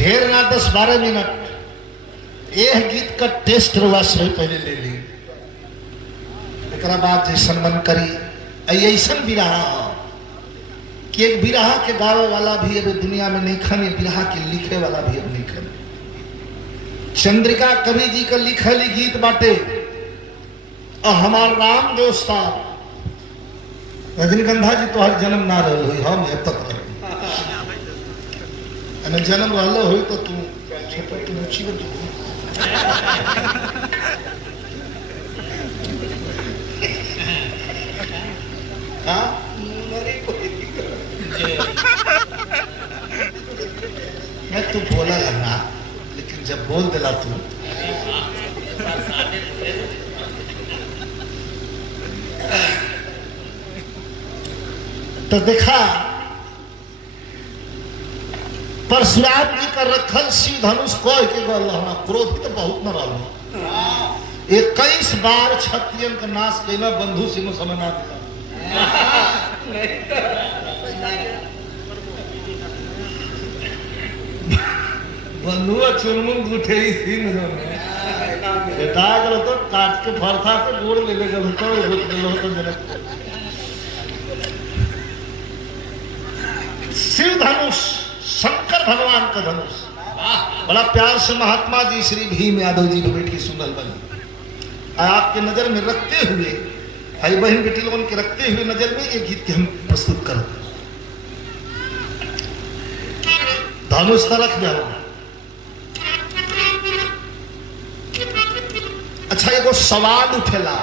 ढेर ना 10-12 मिनट यह गीत का टेस्ट रुआ से पहले ले ली, एक बाद जैसन मन करी ऐसन बिरहा कि एक बिरहा के गावे वाला भी अब दुनिया में नहीं खाने, बिरहा के लिखे वाला भी अब नहीं खाने। चंद्रिका कवि जी का लिखल गीत बाटे और हमार राम दोस्ता रजनीगंधा जी तो हर जन्म ना रहे हुई, हम अब तक जन्म रहा हुई तो तू ऊंची मैं तू बोला लगा, लेकिन जब बोल दिला तू तो देखा परशुराम जी का रखल शिव धनुष कह के गल क्रोधित तो बहुत न रहा, 21 बार क्षत्रियन का नाश कैला, बंधु सिंह समय ना दिला। बंधु चुनमुन उठे ही सिंह बेटा गल तो काट के फरथा से गोड़ ले लेगा तो जनक शिव धनुष शंकर भगवान का धनुष बड़ा प्यार से महात्मा जी श्री भीम यादव जी को बेटी सुंदर बनी आपके नजर में रखते हुए, भाई बहन बेटी लोगों के रखते हुए नजर में एक गीत के हम प्रस्तुत करते। धनुष तरफ जाओ। अच्छा एगो सवाल उठेला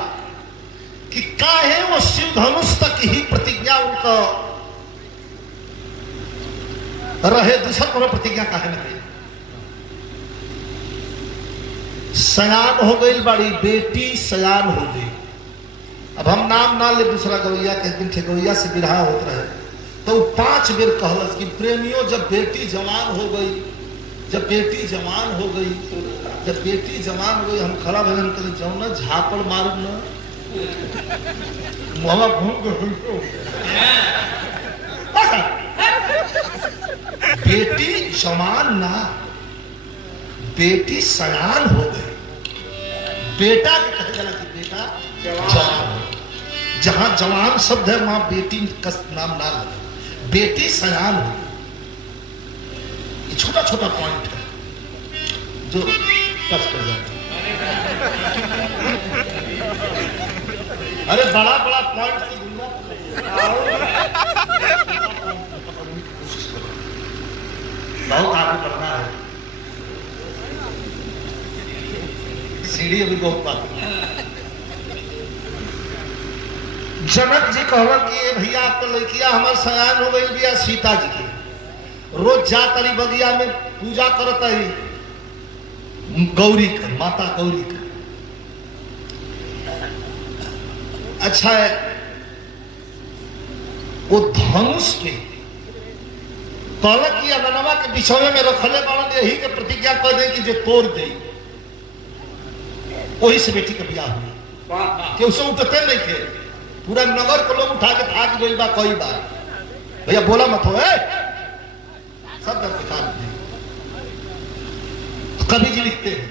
कि काहे वो शिव धनुष तक ही प्रतिज्ञा उनका रहे, दूसरा कोनो प्रतिज्ञा काहे नहीं? सयान हो गई बड़ी बेटी, सयान हो गई। अब हम नाम ना ले दूसरा गवैया के दिन ठेगवैया से बिरहा होत रहे तो 5 बेर कहलस कि प्रेमियों जब बेटी जवान हो गई, जब बेटी जवान हो गई, जब बेटी जवान हो गई, हम खड़ा भजन करें जाऊ ना झापड़ मारू ना मुहवा घूम बेटी जवान ना, बेटी सयान हो गई। बेटा के कहे गला कि बेटा जवान, जहां जवान शब्द है वहां बेटी का नाम ना लगे, बेटी सयान हो गई। ये छोटा छोटा पॉइंट है जो टच कर जाता अरे बड़ा बड़ा पॉइंट की बहुत आगे बढ़ना है, सीढ़ी अभी बहुत बाकी। जनक जी कहला कि भैया आप तो लड़किया हमार सयान हो गई बिया सीता जी के, रोज जा तरी बगिया में पूजा करता ही गौरी का, माता गौरी का। अच्छा है वो धनुष के कहला कि अननवा के बिछौने में रखले बालन, यही के प्रतिज्ञा कर दे कि जो तोड़ दे वही से बेटी का ब्याह हुआ कि उसे उठते नहीं थे, पूरा नगर को लोग उठा के भाग गई बा कई बार। भैया बोला मत हो सब निकाल दे। कवि जी लिखते हैं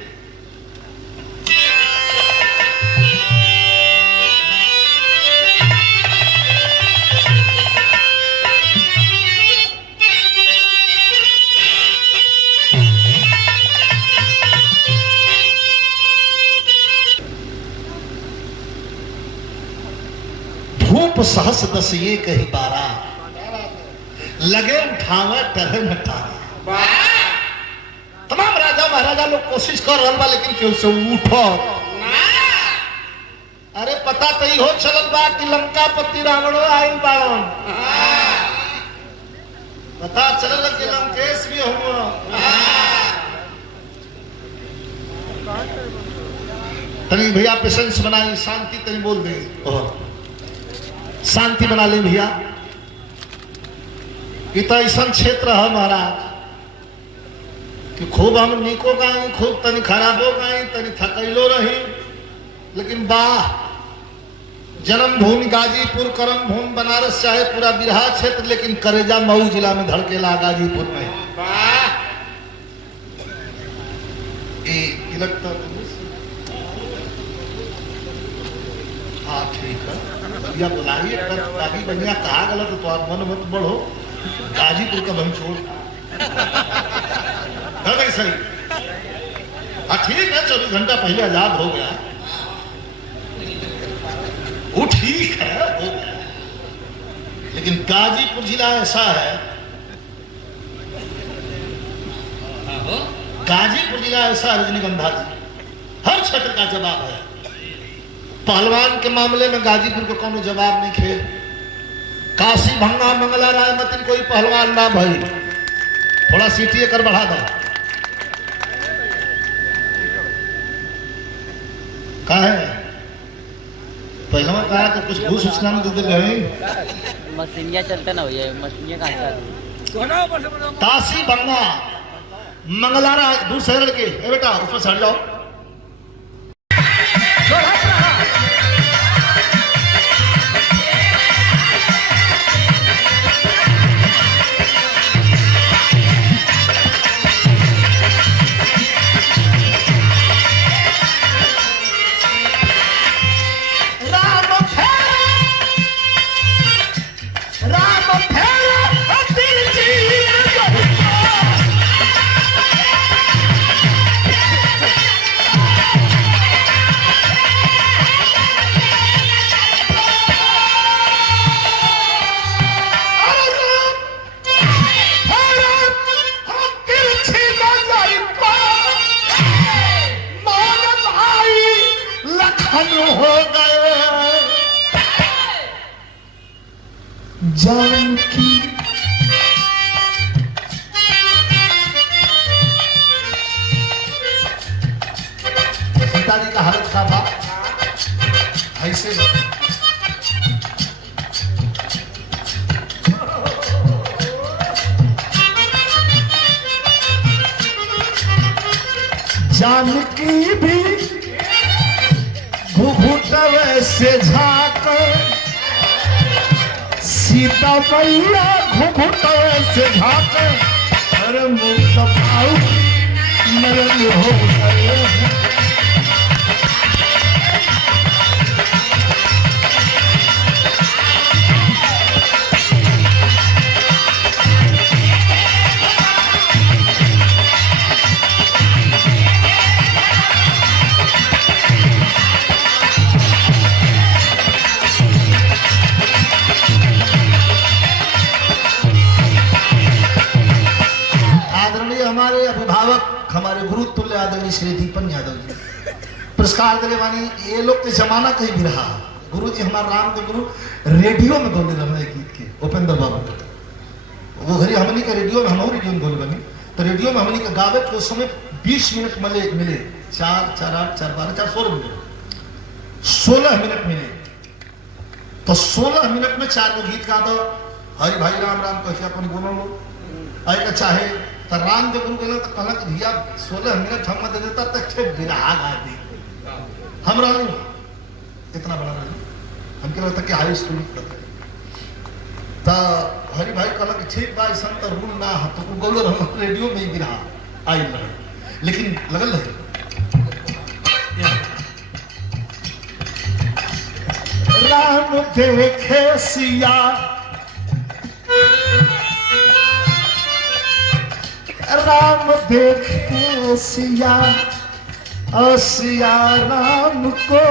धूप सहस 10 ये कही 12 लगे उठावे टहे नटारा। तमाम राजा महाराजा लोग कोशिश कर रहा बा लेकिन क्यों से उठो। अरे पता तो ही हो चलल बा कि लंका पति रावणो आइल बाड़न, पता चलल कि लंकेश भी हुआ। तनी भैया पेशेंस बनाई, शांति तनी बोल दे, शांति बना ले भैया। कि तो ऐसा क्षेत्र है महाराज कि खूब हम निको गाई, खूब तनी खराबो गाई, तनी थकैलो रही, लेकिन वाह जन्म भूमि गाजीपुर, कर्म भूमि बनारस, चाहे पूरा बिरहा क्षेत्र, लेकिन करेजा मऊ जिला में धड़केला गाजीपुर में। तिलक तो हाँ ठीक है, बढ़िया बुलाइए, काफी बढ़िया कहा गलत तो आप मन मत बढ़ो, गाजीपुर का बम छोड़ सही। हाँ ठीक है, 24 घंटा पहले आजाद हो गया, वो ठीक है, हो गया। लेकिन गाजीपुर जिला ऐसा है, गाजीपुर जिला ऐसा है रजनीगंधा जी, हर क्षेत्र का जवाब है। पहलवान के मामले में गाजीपुर को कोनो जवाब नहीं खे। काशी भंगा मंगला राय मतिन कोई पहलवान ना भाई, थोड़ा सीटी कर बढ़ा दो। कहा है पहलवान कहा तो कुछ घूस उछना दे रहे मशीनिया चलता ना भैया, मशीनिया कहाँ चलती। काशी भंगा मंगला राय दूर शहर के ए बेटा ऊपर चढ़ जाओ। हो गए जानकी सीता जी का हालत क्या था ऐसे जानकी भी घुघुटवे से झाक सीता मैया घुघुटवे से झाक अरे मुक्त भाव मरण हो गए। हमारे अभिभावक हमारे गुरु तुल्य आदरणीय श्री दीपन यादव जी पुरस्कार दिले वानी ये लोग के जमाना कहीं भी रहा। गुरु जी हमारे राम के गुरु रेडियो में बोले रहे गीत के उपेंद्र बाबू वो घरी हमनी का रेडियो में हम रेडियो में बोले बनी तो रेडियो में हमनी का गावे तो उस समय 20 मिनट मिले 4 4 8 4 12 4 16 मिनट 16 मिनट मिले तो 16 मिनट में 4 गो गीत गा दो हरि भाई राम राम कैसे अपन बोलो आए का चाहे तो राम जब गुरु गए तो कहला कि भैया 16 मिनट हम दे देता तक छे बिरहा गा दी हम रहू इतना बड़ा रहू हम के लगता कि हाई स्कूल पढ़ते तो हरि भाई कहला कि ठीक बा संत रूल ना तो गोलो रेडियो में ही बिरहा आई रहे लेकिन लगल रहे राम देखे सिया राम देखे सिया और सिया राम को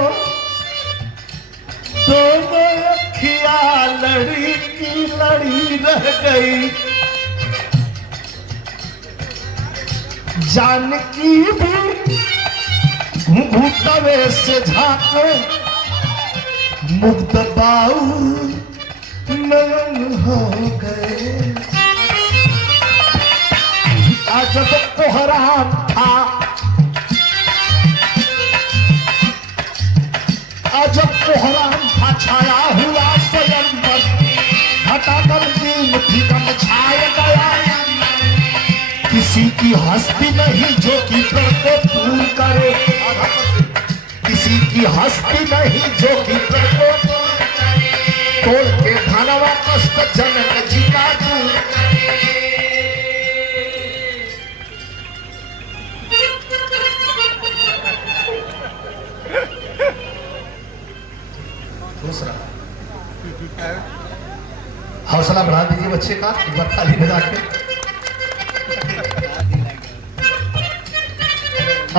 दोनों अखिया लड़ी की लड़ी रह गई। जानकी भी घुघुटवे से झांके मुग्ध बाऊ नयन हो गए। जब कोहराम था जब कोहराम था छाया हुआ स्वयंवर घटाकर दिन फिगम छाय गया। किसी की हस्ती नहीं जो कि प्रण को दूर करे किसी की हस्ती नहीं जो कि प्रण को तोड़ के धनवा कष्ट जनक जी का दूर हौसला बढ़ा दीजिए बच्चे का एक बार ताली बजा के।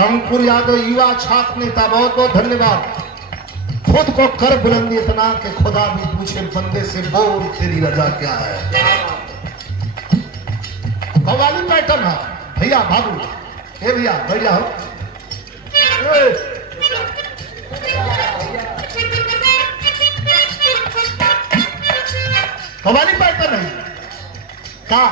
अंकुर यादव युवा छात्र नेता, बहुत बहुत धन्यवाद। खुद को कर बुलंदी इतना कि खुदा भी पूछे बंदे से बोल तेरी रजा क्या है। कव्वाली पैटर्न है भैया बाबू, ए भैया बैठ जाओ। कव्वाली पैटर्न है का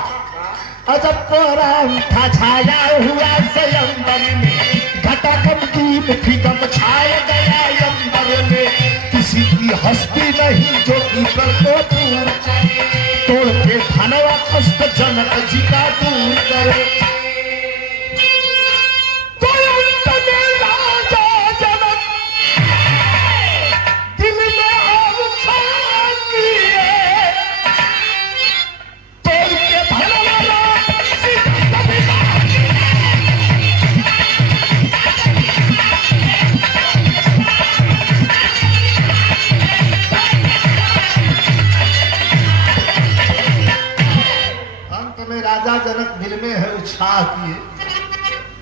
अजब कोराम था छाया हुआ स्वयंवर में, घटाकम दीप फिगम छाया गया अंबर में। किसी की हस्ती नहीं जो कि पर को दूर करे, तोड़ के धनवा कष्ट जनक जी का दूर करे। राजा जनक दिल में है उत्साह किए,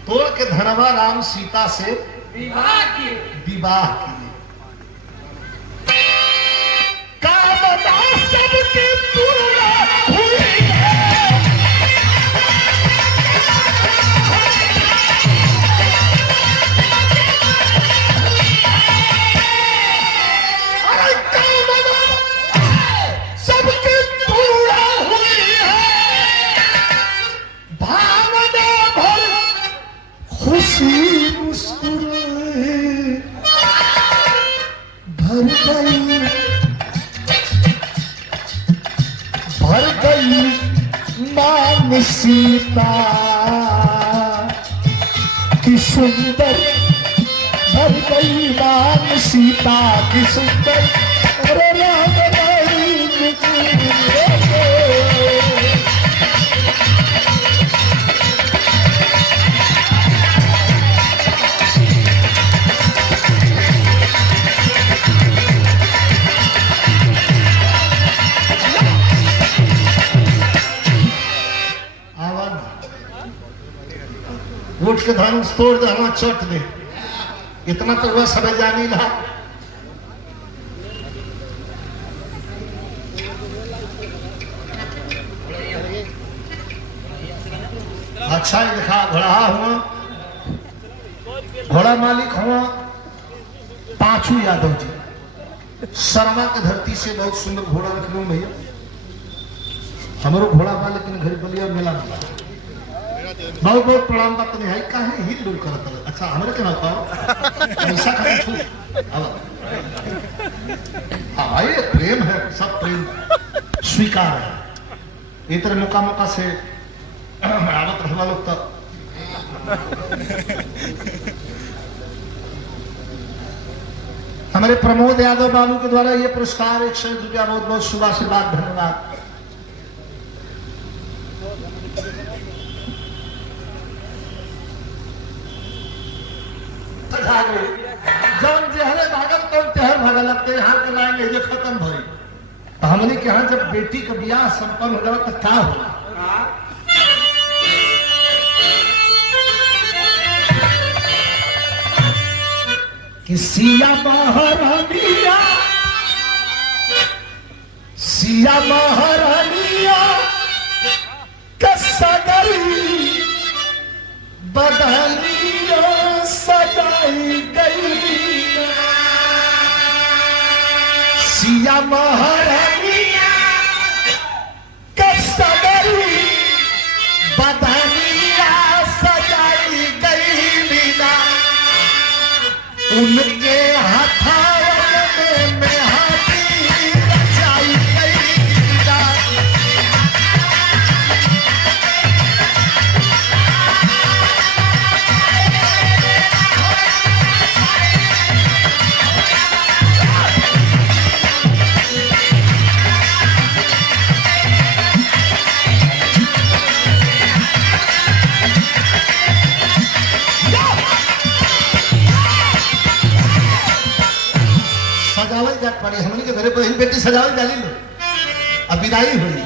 तोड़ के धनवा राम सीता से विवाह किए। कामना सबकी पूर्ण हुई है, अरे कामना सबकी पूर्ण हुई है, भावना भर खुशी मुस्कुराए भर गई मान सीता की सुंदर, भर गई मान सीता की सुंदर। अरे राम उठ के धनुष तोड़ दे, हमारा चोट दे, इतना तो वह सब जानी रहा। अच्छा ही दिखा, घोड़ा हुआ, घोड़ा मालिक हुआ पांचू यादव जी, शर्मा के धरती से बहुत सुंदर घोड़ा रख लूं भैया। हमारो घोड़ा मालिक लेकिन घर बलिया मेला मिला, बहुत बहुत प्रणाम। बात नहीं है काहे हिल डुल करत है। अच्छा हमरे के ना पाओ ऐसा कर छू अब हां ये प्रेम है, सब प्रेम स्वीकार है। इधर मौका मौका से आवत रहवा लोग तो हमारे प्रमोद यादव बाबू के द्वारा ये पुरस्कार 100 रुपया, बहुत बहुत शुभ आशीर्वाद, धन्यवाद। जौन जहरे भागल कौन तहर भागल, अब तो यहाँ के लाइन ये खत्म भई। हमने के यहाँ जब बेटी का ब्याह संपन्न हो जाए तो क्या होगा? कि सिया महारानिया, सिया महारानिया कसगरी बदलिया सजाई गई, सिया महारानिया कसगरी बदलिया सजाई गई लीला। उनके हथावन में हाथी रचाई गई लीला। सजावल जात पड़ी हमने के घरे बहन बेटी सजावल जाली लो, अब विदाई हुई।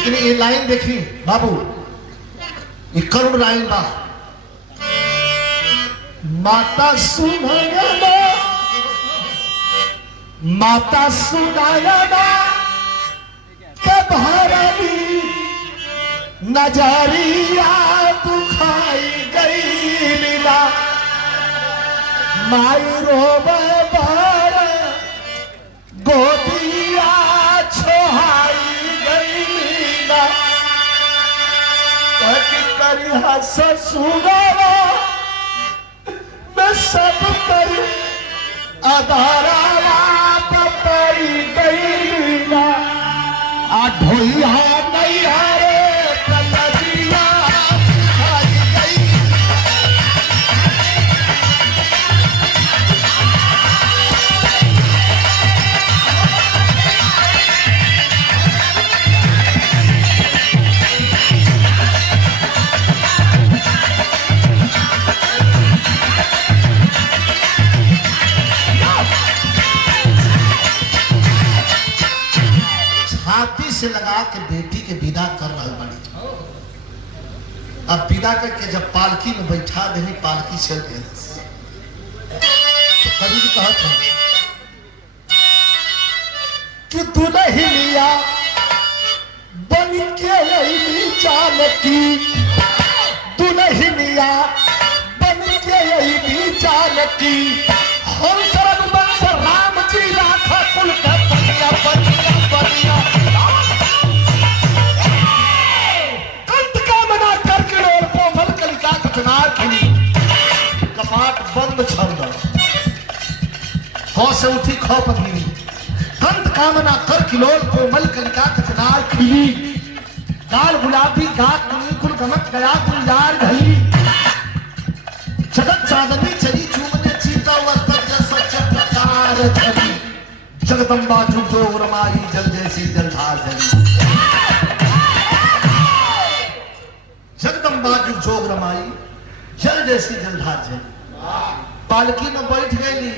लेकिन ये लाइन देखी बाबू, ये करुण लाइन बा। माता सुनाया, माता सुनाया के भारती नजरिया दुखाई गई लीला, माई रोवे भर गोदिया छोहाई गई लीला, करी हस सुनावा मैं सब कर अदारा पड़ी गई लीला, आ ढोइया नहीं हारे कलरिया आई गई। छाती से लगा के बेटी के विदा कर रहा बड़ी। अब विदा करके जब पालकी में बैठा दे, पालकी चल गए तो कभी भी कहा था कि दुल्हनिया बन के अइली जानकी, दुल्हनिया बन के अइली जानकी, हम शरण बंश राम जी राखा कुल का बनिया बनिया बनिया, कंठ का मना करके और कोमल कलिका कचनार खिली, कपाट बंद छंद खौ से उठी खौ पगली, कंठ कामना कर किलोल कोमल कलिका कचनार खिली, गाल गुलाबी गात कुल गमक गया गुलजार ढली, जगत चांदनी चली चूमने चीता वर्तक सचकार छवि, जगदम्बा झूठो रमाई जल जैसी जलधार जली, जगदम्बा जोग रमाई जल जैसी जलधार जली। पालकी में बैठ गई,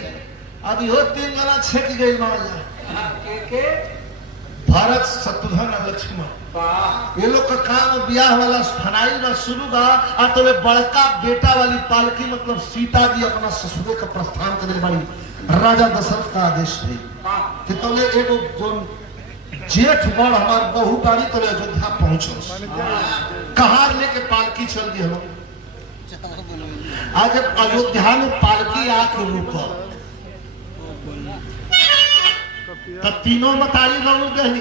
अभी हो 3 गला छेक गई माला, भरत शत्रुघ्न लक्ष्मण, ये लोग का काम ब्याह वाला फनाई ना शुरू बा। आ तो वे बड़का बेटा वाली पालकी मतलब सीता जी अपना ससुरे का प्रस्थान करे बाड़ी, राजा दशरथ का आदेश है कि तले एगो जेठ बड़ हमार बहू बाड़ी तो अयोध्या पहुंचो, कहार लेके पालकी चल गई। हम आज अयोध्या में पालकी आके रुको तो तीनों मतारी लोग गहनी,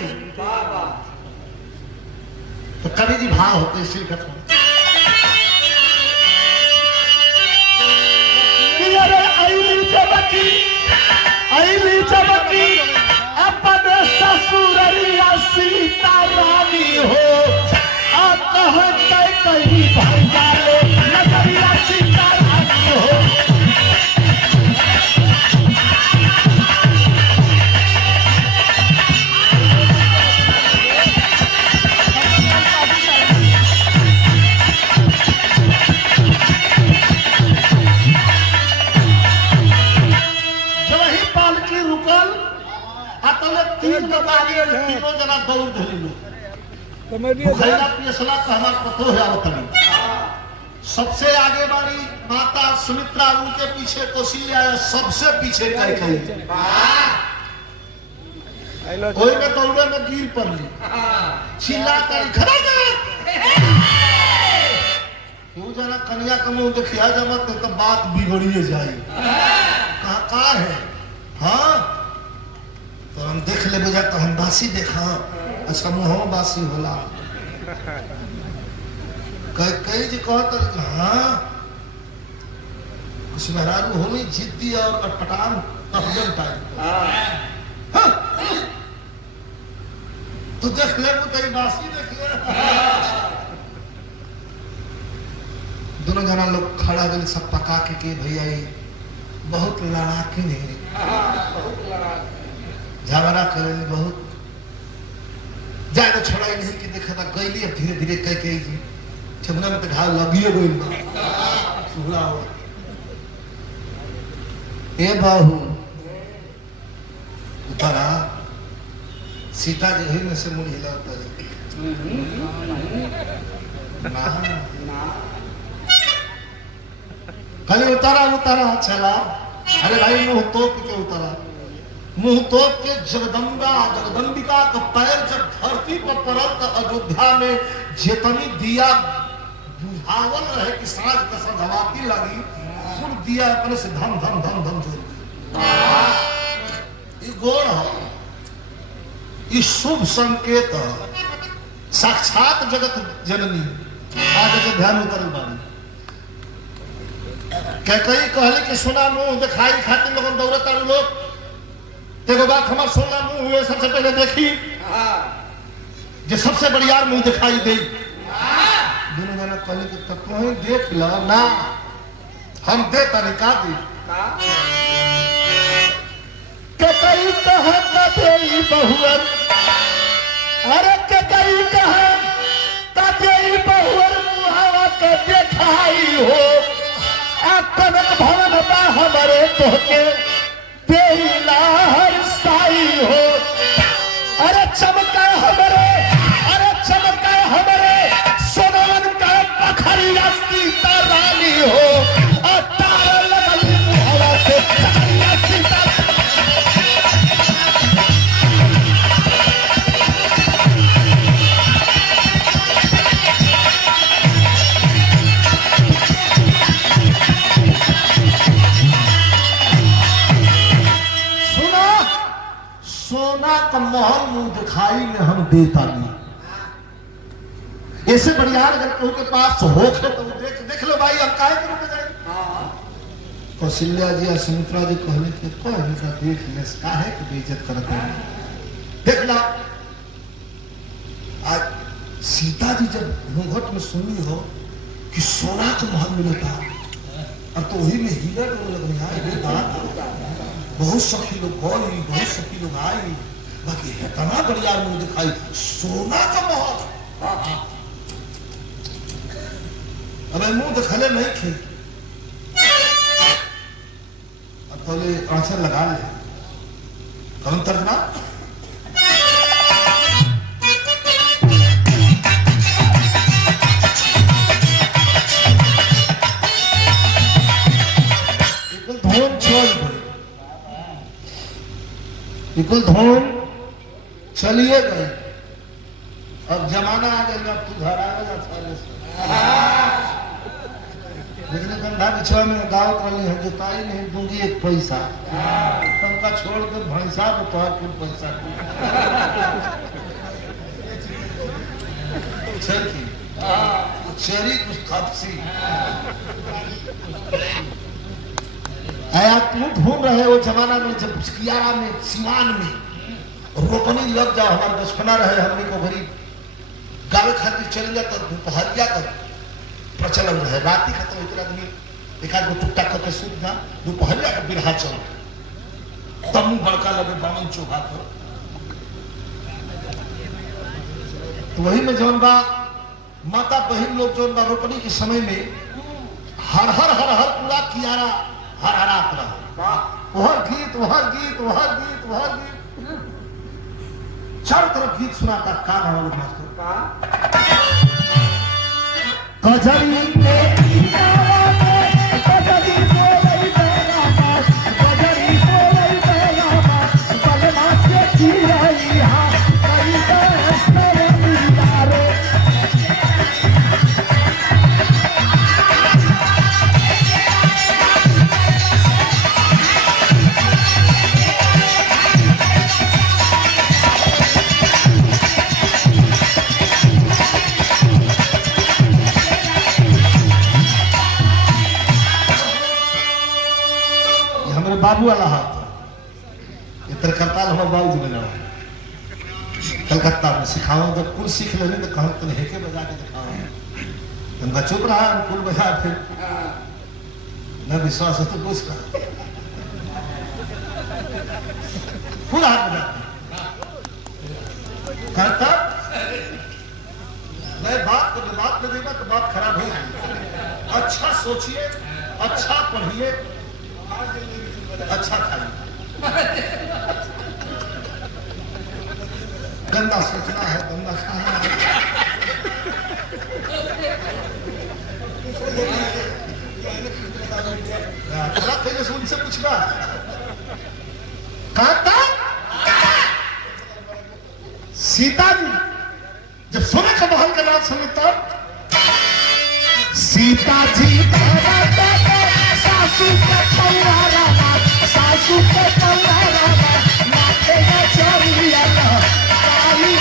तो कवि जी भाव होते इसी कथा अली चमकी अपने ससुररिया सीता रानी हो, कहीं भैया लो नजरिया सीता रानी हो। तीनों जना दौड़ धरी पियसला कहना पतो है अवतरी, सबसे आगे बारी माता सुमित्रा, उनके पीछे कौशल्या, सबसे पीछे कैकेयी, कोई में दौड़े में गिर पड़ली, चिल्ला कर क्यों जना कन्या का मुंह देखिया जमत तो बात बिगड़िए जाए, कहा है हाँ तो हम देख ले बुझा तो हम बासी देखा, अच्छा मुँह बासी होला, कई जी कहते हाँ कुछ मेहरारू होनी जिद्दी और अटपटान अफजल टाइप, तो देख ले कई बासी देख ले। दोनों जना लोग खड़ा गए सब पका के भैया बहुत लड़ाके नहीं, झगड़ा करे बहुत ज्यादा छोड़ाई नहीं कि देखा था गईली, अब धीरे धीरे कह के छबना में तो घाव लगिए गई सुहरा हो। ए बाहू उतरा, सीता जी ही में से मुड़ी हिलाता खाली उतारा उतारा चला। अरे भाई मुंह तोप के उतारा, मुंह तोप के जगदम्बा जगदम्बिका का पैर जब धरती पर पड़ल तो अयोध्या में जितनी दिया बुझावल रहे कि साँझ का सधवाती लगी, खुद दिया अपने से धम धम धम धम जोड़ ये गोड़ है, ये शुभ संकेत है। साक्षात जगत जननी आज के ध्यान उतर बानी कई कहले कि सुना मुंह दिखाई खातिर लोगन दौड़त आरु लोग देखो बात हमार सुनना मुंह हुए सबसे पहले देखी जो सबसे बढ़िया मुंह दिखाई दे दोनों जना कहले कि तत्व देख लो ना हम दे तरीका दी कई कहत देई बहुअर अरे कई कहत देई बहुअर मुहावा के देखाई हो कनक भवन बा हमारे तोहके देला हर साई हो। अरे चमका हमारे, अरे चमका हमारे सोनवन का पखरिया सीता रानी हो और तारा लगल हवा से तारिया सीता। सोना का महल मुंह दिखाई में हम देता नहीं, ऐसे बढ़िया अगर केहू के पास हो तो देख लो भाई अब काहे के रुक जाए। कौशल्या जी और सुमित्रा जी कहले कि कोई का देख ले काहे की बेइज्जत करते हैं। देख ला आज सीता जी जब घूंघट में सुनी हो कि सोना का महल मिलता और तो वही में हीरा लग रहा बहुत सखी लोग गई, बहुत सखी लोग आई, बाकी इतना बढ़िया मुंह दिखाई सोना का महल। अब मुंह दिखले नहीं थे अब तो ले आंचल लगा ले कौन तर्जना धोन छोड़ बिल्कुल धोन चलिए गए। अब जमाना आ गया, अब तू घर आएगा साले से लेकिन गंधा बिछवा में दावत वाली है जोताई नहीं दूंगी एक पैसा पंखा छोड़ कर भैंसा बता कुल पैसा चेरी कुछ खपसी आया तू ढूंढ रहे हो जमाना में जब कियारा में सिवान में रोपनी लग जाओ हमारा बचपना रहे हमने को गरीब गावे खातिर चल जाता दोपहरिया तक प्रचलन रहे राती खत्म इतना आदमी एक आदमी टुकटा करके सूत ना दोपहरिया का बिरहा चल तमू बड़का लगे बामन चोखा पर तो वही में जौन बा माता बहन लोग जौन बा रोपनी के समय में हर हर हर हर पूरा कियारा हर हरात रहा वह गीत वह गीत वह गीत वह गीत चारों तरफ गीत सुनाता कान वाले मास्टर कजरी बाबू वाला हाथ इतर करताल हम बाबू जी बजा कलकत्ता में सिखाओ जब कुल सीख लेने तो कहूँ तुम हेके बजा के दिखाओ उनका चुप रहा कुल बजा फिर न विश्वास है तो कुछ कहा फुल हाथ बजा कहता मैं बात में देगा तो बात खराब होगी। अच्छा सोचिए, अच्छा पढ़िए, अच्छा खाइए। गंदा सोचना है, गंदा खाना है। थोड़ा पहले से उनसे पूछना कहा था सीता जी जब सोने का महल का नाम सुने तब सीता जी सासू के पौरारा सासू के पौरारा माथे में चोरिया काली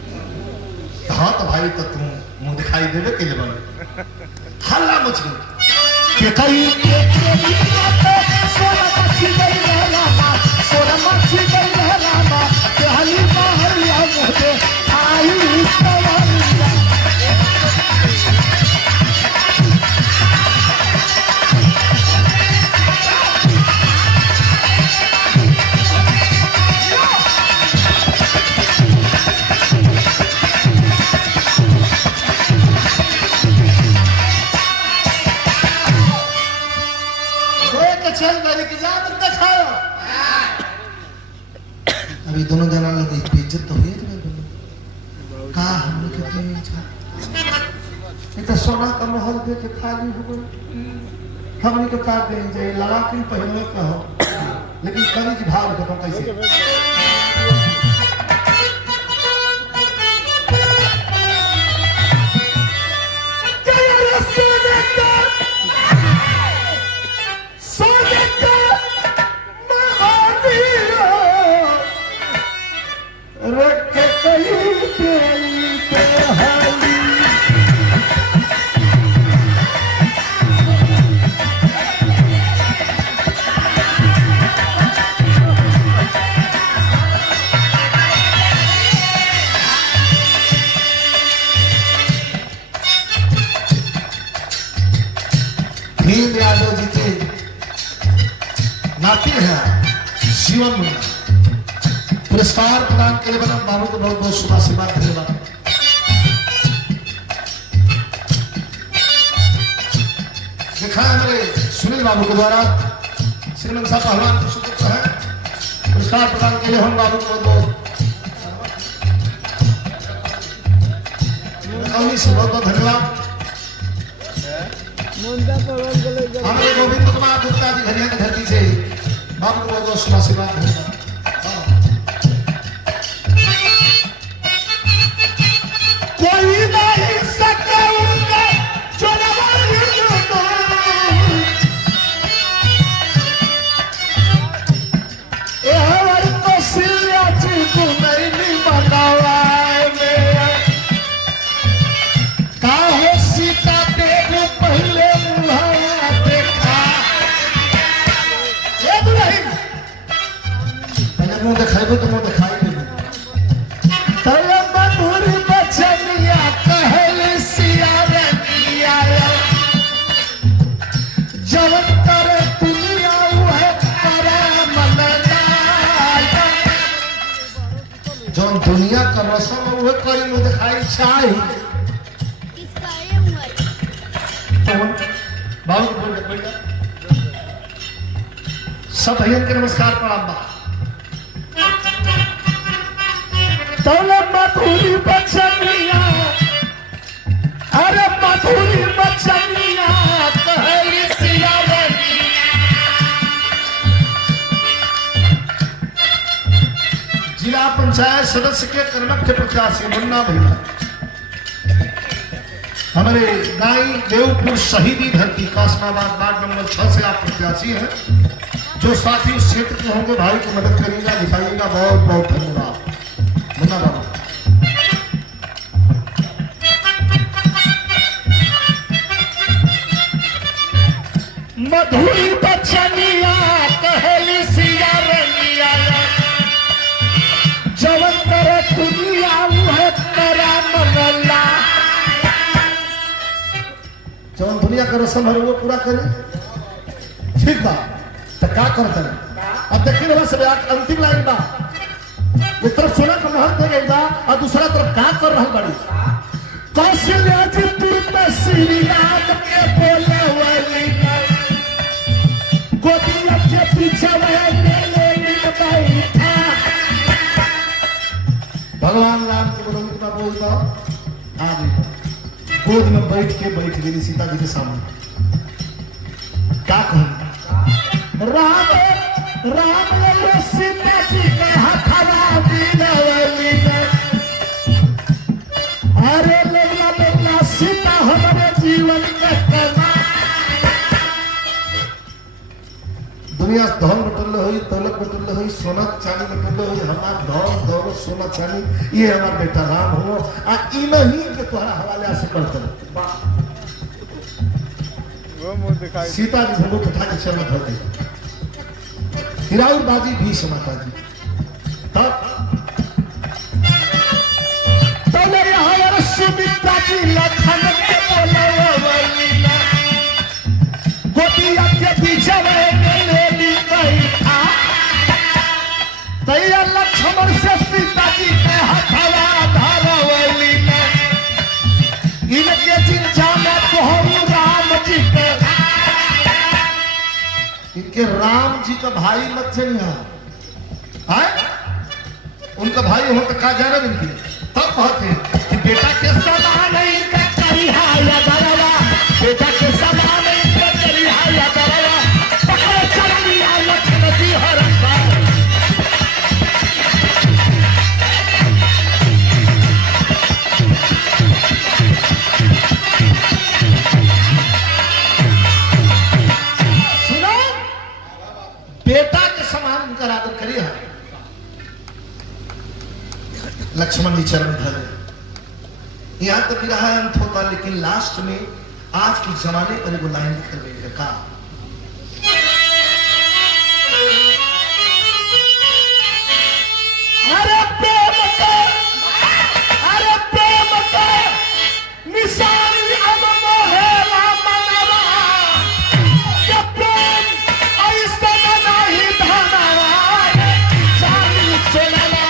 हाँ तो भाई तो तुम मुंह दिखाई देवे के लिए हल्ला मच गई के कई सोना मच्छी गई रहलामा सोना मच्छी गई रहलामा के हली बाहरिया मुझे आई सवारिया चल मेरे की जान दिखाओ अभी दोनों जना लगे इज्जत तो हुई का हम कितने इतना सोना का महल देके खाली हो गई हमने के का दे जे लड़ा के पहले कहो लेकिन कवि की भाव देखो कैसे भीम यादव जी के नाती है शिवम मुन्ना पुरस्कार प्रदान के लिए बना बाबू को बहुत बहुत शुभ आशीर्वाद धन्यवाद। देखा है हमारे सुनील बाबू के द्वारा श्रीमंत साहब पहलवान सुपुत्र है पुरस्कार प्रदान के लिए हम बाबू को बहुत बहुत धन्यवाद। हमारे गोविंद कुमार गुप्ता जी घरिया की धरती से बाबू को बहुत शुभ आशीर्वाद धन्यवाद। कोई नहीं सके उनके तो सिलिया चीकू नहीं बनावा काहे सीता देव पहले मुहावा देखा ये दुल्हन पहले मुंह दिखाइबो तो मुंह दिखाई देबो तले मधुरी बचनिया कहले सिया रे किया जवन करे दुनिया वह करे मनना जौन दुनिया का रसम वह करी मुंह दिखाई चाहे बाबू बोल रहे सब भैया के नमस्कार प्रणाम बा तौले मधुरी बचनिया अरे मधुरी बचनिया कहली सिया रे जिला पंचायत सदस्य के कर्मठ प्रत्याशी मुन्ना भैया हमारे नाई देवपुर शहीदी धरती कासमाबाद वार्ड नंबर 6 से आप प्रत्याशी हैं जो साथी उस क्षेत्र के होंगे भाई को मदद करिएगा दिखाइएगा बहुत बहुत धन्यवाद मुन्ना बाबू। मधुरी बचनिया कहली सिया रनिया जवन करे दुनिया वह तेरा मनला जवन दुनिया का रस्म है वो पूरा करी। ठीक बा तो का करते अब देखिए ना सब अंतिम लाइन बा एक तरफ सोना का महल दे गई बा और दूसरा तरफ का कर रहा बड़ी कौशल्या जी तू श्री राम के बोले वाली गोदिया के पीछे भगवान राम के बोलो कितना बोलता आ गई गोद में बैठ गई सीता जी के सामने क्या कहूं राम राम ले सीता जी के हथवा दिलवली अरे लेला लेला सीता हमारे जीवन के कमा दुनिया धन बटल हुई दौलत बटल हुई सोना चांदी बटल हुई हमार धन दौलत सोना चांदी ये हमार बेटा राम हो आ इनही के तोहरा हवाले से करते सीता जी भगवत उठा के चल धर दी हिराउर बाजी भीष माता जी तब मेरे हर सुमित्रा जी लखन के बोलवली गोदिया के पीछे तैया लक्ष्मण से सीता जी के हथवा धरवली इनके चिंता में तोहरू राम जी के इनके राम जी का भाई मत चलिए है उनका भाई हो तो का जाना इनकी तब कहते कि बेटा के समान इनका करिहा या दरवा बेटा के समान इनका करिहा या दरवा पकड़ चलिया लक्ष्मण जी हरन बेटा के समान उनका आदर करिए लक्ष्मण जी चरण धरे यहां तक रहा अंत होता लेकिन लास्ट में आज के जमाने पर वो लाइन लिखल गई है का अरे प्रेम का निशानी अब मोहेला मनवा ये प्रेम ऐसा नहीं धनवा जानी चलवा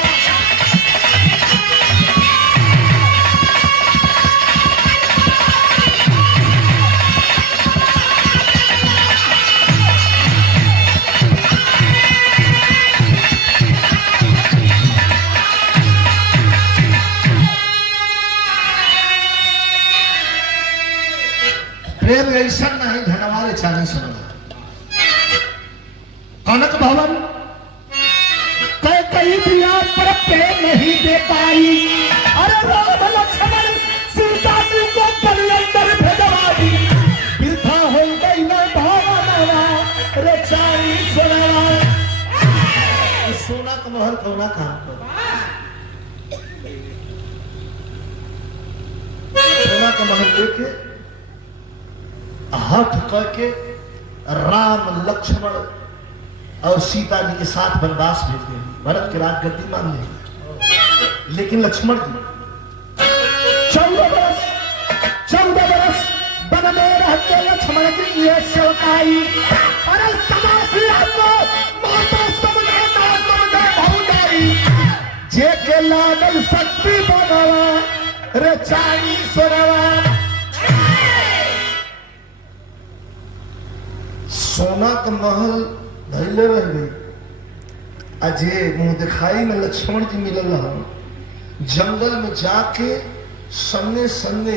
प्रेम ऐसा नहीं धनवारे चाली सुनवा कनक भवन कई दिया पर प्रेम नहीं दे पाई अरे राम लक्ष्मण सीता जी को अंदर भेजवा दी वृथा हो गई ना भावना रे चाली सुनवा सोना का महल कौना कहां पर सोना का महल देखे हठ करके राम लक्ष्मण और सीता जी के साथ वनवास भेज गए भरत के राजगद्दी मान ले लेकिन लक्ष्मण जी 14 बरस वन में रहते लक्ष्मण की ये सेवकाई अरे समासी आपको माता समझे ना समझे भौजाई जे के लागल शक्ति बनवा रे चाई सोरवा सोना का महल धैले रह गई अजय मुंह दिखाई में लक्ष्मण जी मिलल जंगल में जाके सन्ने सन्ने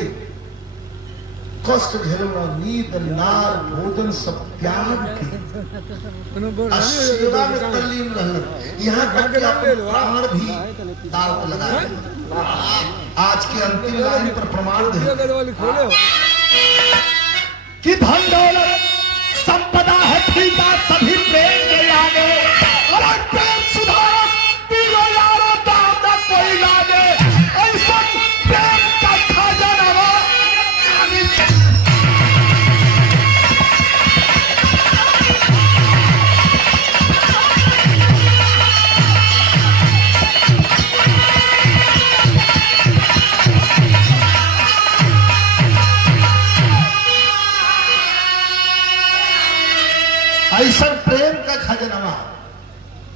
कष्ट झेलना नींद नार भोजन सब त्याग के सेवा में तल्लीन रहना यहाँ तक कि अपने प्राण भी दाव पर लगाए आज के अंतिम लाइन पर प्रमाण दे कि धन दौलत संपदा है ठीक सभी प्रेम के आगे और प्रेम सुधार पीलो यारो दाम न कोई लागे ऐसा प्रेम का खजाना हो ऐसा प्रेम का खजाना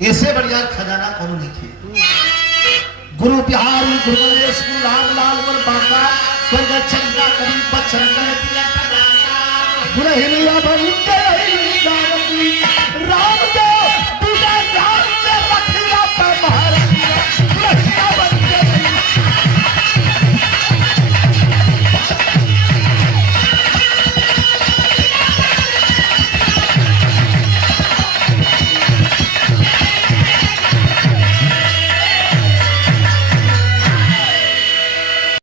ऐसे बढ़िया खजाना कौन लिखे। गुरु बिहारी गुरु गणेश गुरु रामलाल वर बाका स्वर्ग चंद्रा करी बचन कर दिया गुरु हिलिया बन के राम के